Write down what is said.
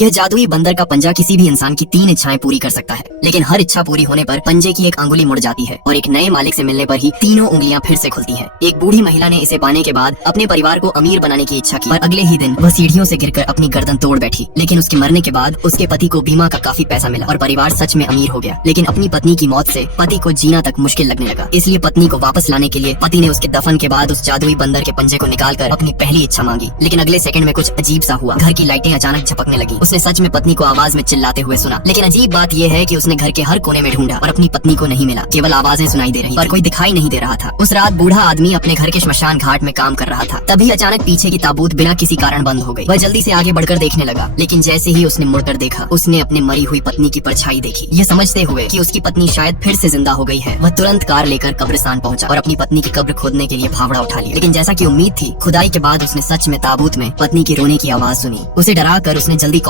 यह जादुई बंदर का पंजा किसी भी इंसान की 3 इच्छाएं पूरी कर सकता है, लेकिन हर इच्छा पूरी होने पर पंजे की एक अंगुली मुड़ जाती है और एक नए मालिक से मिलने पर ही तीनों उंगलियां फिर से खुलती हैं। एक बूढ़ी महिला ने इसे पाने के बाद अपने परिवार को अमीर बनाने की इच्छा की और अगले ही दिन वह सीढ़ियों से गिरकर अपनी गर्दन तोड़ बैठी। लेकिन उसके मरने के बाद उसके पति को बीमा का काफी पैसा मिला और परिवार सच में अमीर हो गया। लेकिन अपनी पत्नी की मौत से पति को जीना तक मुश्किल लगने लगा, इसलिए पत्नी को वापस लाने के लिए पति ने उसके दफन के बाद उस जादुई बंदर के पंजे को निकालकर अपनी पहली इच्छा मांगी। लेकिन अगले सेकंड में कुछ अजीब सा हुआ। घर की लाइटें अचानक झपकने लगी। उसने सच में पत्नी को आवाज में चिल्लाते हुए सुना। लेकिन अजीब बात यह है कि उसने घर के हर कोने में ढूंढा और अपनी पत्नी को नहीं मिला। केवल आवाजें सुनाई दे रही पर कोई दिखाई नहीं दे रहा था। उस रात बूढ़ा आदमी अपने घर के श्मशान घाट में काम कर रहा था। तभी अचानक पीछे की ताबूत बिना किसी कारण बंद हो गई। वह जल्दी से आगे बढ़कर देखने लगा, लेकिन जैसे ही उसने मुड़कर देखा, उसने अपने मरी हुई पत्नी की परछाई देखी। यह समझते हुए कि उसकी पत्नी शायद फिर से जिंदा हो गई है, वह तुरंत कार लेकर कब्रिस्तान पहुंचा और अपनी पत्नी की कब्र खोदने के लिए फावड़ा उठा लिया। लेकिन जैसा कि उम्मीद थी, खुदाई के बाद उसने सच में ताबूत में पत्नी की रोने की आवाज सुनी। उसे डरा कर उसने जल्दी